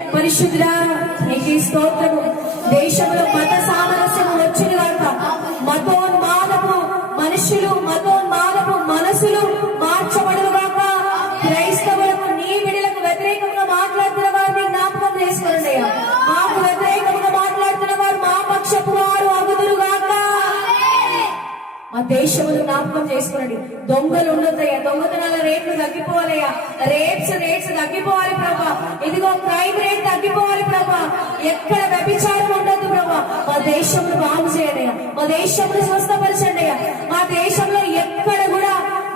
పరిశుద్ధుడా నీకు స్తోత్రము. దేశంలో మత సామరస్యము వచ్చిన గాక, మతోన్మాదపు మనుషులు మతోన్మాదపు మనసులు మార్చబడును గాక. క్రైస్తవులకు నీ బిడ్డలకు వ్యతిరేకంగా మాట్లాడుతున్న వారిని జ్ఞాపకం చేసుకోండి. మాకు వ్యతిరేకంగా మాట్లాడుతున్న వారు మా పక్షపు వారు అగుదురు గాక. మా దేశములు జ్ఞాపకం చేసుకోండి. దొంగలు ఉండొద్దయ్యా, దొంగతనాల రేట్లు తగ్గిపోవాలయ్యా, రేట్స్ తగ్గిపోవాలి ప్రభా. ఇదిగో క్రైమ్ రేట్ తగ్గిపోవాలి ప్రభా. ఎక్కడ వ్యభిచారం ఉండొద్దు ప్రభా. మా దేశంలో బాగు చేయండి, మా దేశంలో స్వస్థపరచండి. మా దేశంలో ఎక్కడ కూడా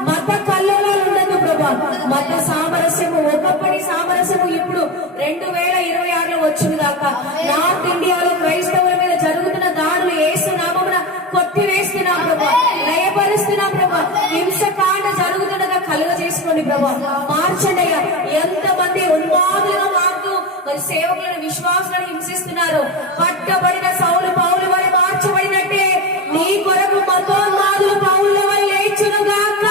మత కల్లోలాలు ఉండదు ప్రభా. మత సామరస్యము, ఒకప్పటి సామరస్యము ఇప్పుడు 2026లో వచ్చింది దాకా నార్త్ ఇండియాలో క్రైస్తవుల మీద జరుగుతున్న దాడులు యేసు నామమున కొట్టివేస్తున్నాం ప్రభా, లయపరుస్తున్నాం ప్రభా. హింసకాండ జరుగుతుండగా కలుగ చేసుకోండి ప్రభా, మార్చండి అయ్యా. ఎంతమంది ఉన్మాదులుగా మారుతూ మరి సేవకులను విశ్వాసులను హింసిస్తున్నారు. పట్టబడిన సౌలు పౌలు వారి మార్చబడినట్టే నీ కొరకు మతోన్మాదులు పౌల వారి లేచునుగాక.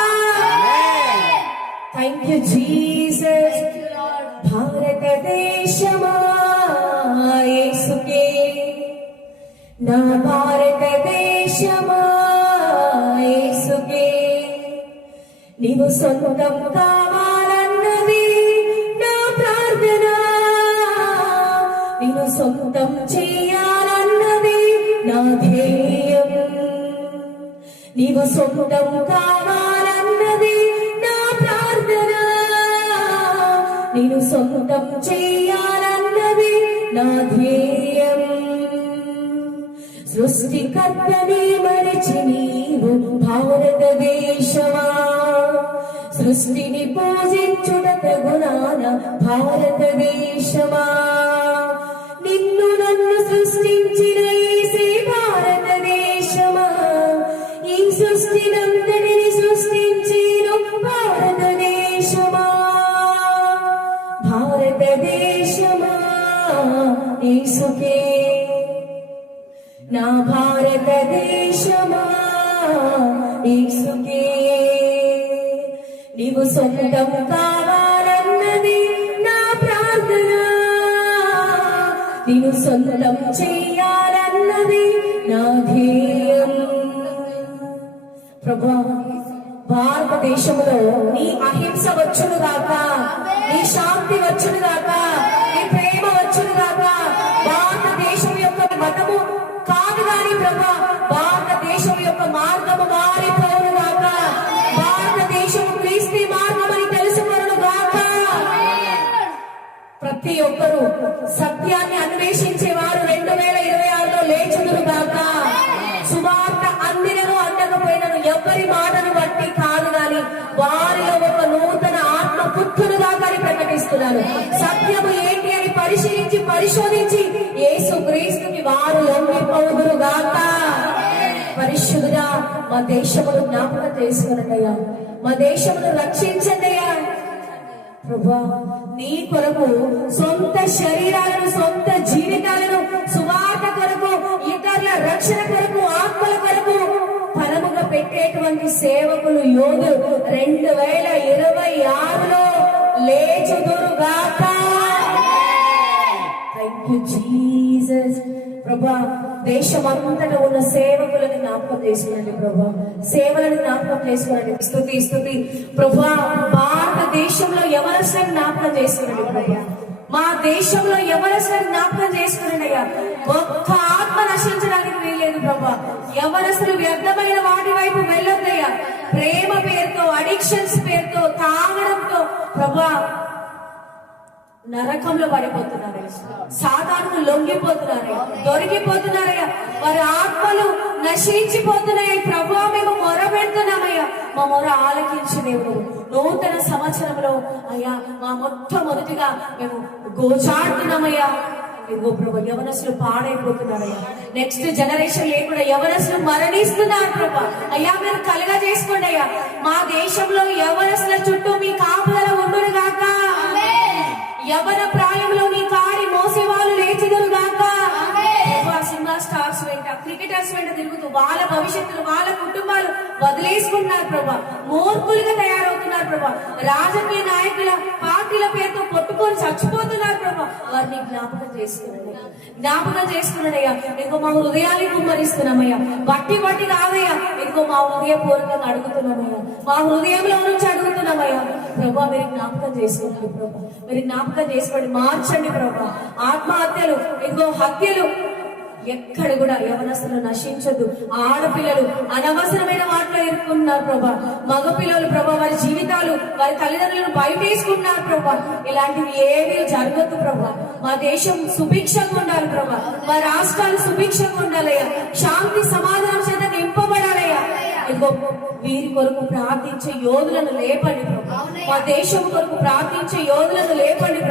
Thank you Jesus. భారతదేశమా యేసుకే, నా భారతదేశమా యేసుకే, నీవు సొంతం కావాలన్నది నా ప్రార్థన, నీవు సొంతం చేయాలన్నది నా ధ్యేయం. నీవు సొంతం కావాలన్నది నా ప్రార్థన, నేను సొంతం చేయాలన్నది నా ధ్యేయం. సృష్టికర్తని మరచి నీవు భారతదేశమా, సృష్టిని పూజించుట తగునాన భారతదేశమా. నిన్ను నన్ను సృష్టించిన యేసే భారతదేశమా, ఈ సృష్టినంతటిని సృష్టించేను భారతదేశమా. భారతదేశమా యేసుకే, నా భారతదేశమా యేసుకే, నీవు సొంతం కావాలన్నది నా ప్రార్థన, నీవు సొంతం చేయాలన్నది నా ధ్యేయం. ప్రభా, భారతదేశంలో నీ అహింస వచ్చును గాక, నీ శాంతి వచ్చును గాక, నీ ప్రేమ వచ్చును గాక. భారతదేశం యొక్క మతము కాదు గాని ప్రభా, భారతదేశం యొక్క మార్గము మారిపోను గాక. భారతదేశము క్రీస్తు మార్గం అని తెలుసుకొను గాక. ప్రతి ఒక్కరూ సత్యాన్ని అన్వేషించే వారు 2026లో లేచుదురు గాక. సువార్త అందినను అందకపోయినను ఎవరి మాటను బట్టి కాదు గాని వారిలో ఒక నూతన ఆత్మ పుట్టును గాక అని ప్రకటిస్తున్నారు. సత్యము ఏంటి అని పరిశోధించి యేసు క్రీస్తుకి వారు లొంగిపోదురు గాక. పరిశుద్ధుడా, మా దేశమును జ్ఞాపకం చేసుకున్నయ్యా, మా దేశమును రక్షించండి అయ్యా. ప్రభా, నీ కొరకు సొంత శరీరాలను, సొంత జీవితాలను సువార్త కొరకు, ఇతరుల రక్షణ కొరకు, ఆత్మల కొరకు ఫలముగా పెట్టేటువంటి సేవకులు యోధులు 2026లో లేచుదురుగాక. Thank you Jesus. ప్రభా, దేశమంతటా ఉన్న సేవకులను జ్ఞాపకం చేసుకునండి ప్రభా, సేవలను జ్ఞాపకం చేసుకునండి. స్తుతి ప్రభా. భారతదేశంలో ఎవరసలను జ్ఞాపకం చేసుకునండి ప్రభా, మా దేశంలో ఎవరసలను జ్ఞాపకం చేసుకునండి అయ్యా. ఒక్క ఆత్మ నశించడానికి వీల్లేదు ప్రభా. ఎవరసలు వ్యర్థమైన వాటి వైపు వెళ్ళొద్దయ్యా. ప్రేమ పేరుతో, అడిక్షన్స్ పేరుతో, తాగడంతో ప్రభా నరకంలో పడిపోతున్నారయ్యా, సాతానుకు లొంగిపోతున్నారయ్యా, దొరికిపోతున్నారయ్యా. వారి ఆత్మలు నశించిపోతున్నాయి ప్రభా. మేము మొర పెడుతున్నామయ్యా, మా మొర ఆలకించి దేవుడు నూతన సంవత్సరంలో అయ్యా మా మొట్టమొదటిగా మేము గోచాడుతున్నామయ్యా. ఇదిగో ప్రభా, యవనస్తులు పాడైపోతున్నారయ్యా. నెక్స్ట్ జనరేషన్ లేకుండా యవనస్తులు మరణిస్తున్నారు ప్రభా. అయ్యా మీరు కలుగా చేసుకోండి అయ్యా. మా దేశంలో యవనస్తుల చుట్టూ మీ కాపుదల ఉండును గాక. యవన ప్రాయంలో నీ కాడి మోసే వాళ్ళు లేచిదురు గాక. సినిమా స్టార్స్ వెంట, క్రికెటర్స్ వెంట తిరుగుతూ వాళ్ళ భవిష్యత్తును వాళ్ళ కుటుంబాలు వదిలేసుకుంటున్నారు ప్రభా. మూర్ఖులుగా తయారవుతున్నారు ప్రభా. రాజకీయ నాయకుల పార్టీల పేరుతో కొట్టుకొని చచ్చిపోతున్నారు ప్రభా. వారిని జ్ఞాపకం చేసుకున్నాడయ్యా, జ్ఞాపకం చేసుకున్నాడయ్యా. ఇంకో మా హృదయాన్ని కుమ్మరిస్తున్నామయ్యా. బట్టి బట్టి కాదయ్యా, ఇంకో మా హృదయపూర్వకంగా అడుగుతున్నామయ్యా, మా హృదయంలో నుంచి అడుగుతున్నామయ్యా. ప్రభా మీరు జ్ఞాపకం చేసుకోండి ప్రభా, మీరు జ్ఞాపకం చేసుకోండి, మార్చండి ప్రభా. ఆత్మహత్యలు, ఇంకో హత్యలు ఎక్కడ కూడా యవనస్తులు నశించదు. ఆడపిల్లలు అనవసరమైన వాటిలో ఇరుక్కున్నారు ప్రభా. మగపిల్లలు ప్రభా వారి జీవితాలు వారి తల్లిదండ్రులను బయటేసుకున్నారు ప్రభా. ఇలాంటివి ఏమీ జరగద్దు ప్రభా. మా దేశం సుభిక్షంగా ఉండాలి ప్రభా. మా రాష్ట్రాలు సుభిక్షంగా ఉండాలయ్యా. శాంతి సమాధానం చేత నింపబడాలయ్యా. ఇదిగో వీరి కొరకు ప్రార్థించే యోధులను లేపండి ప్రభా. మా దేశం కొరకు ప్రార్థించే యోధులను లేపండి ప్రభా.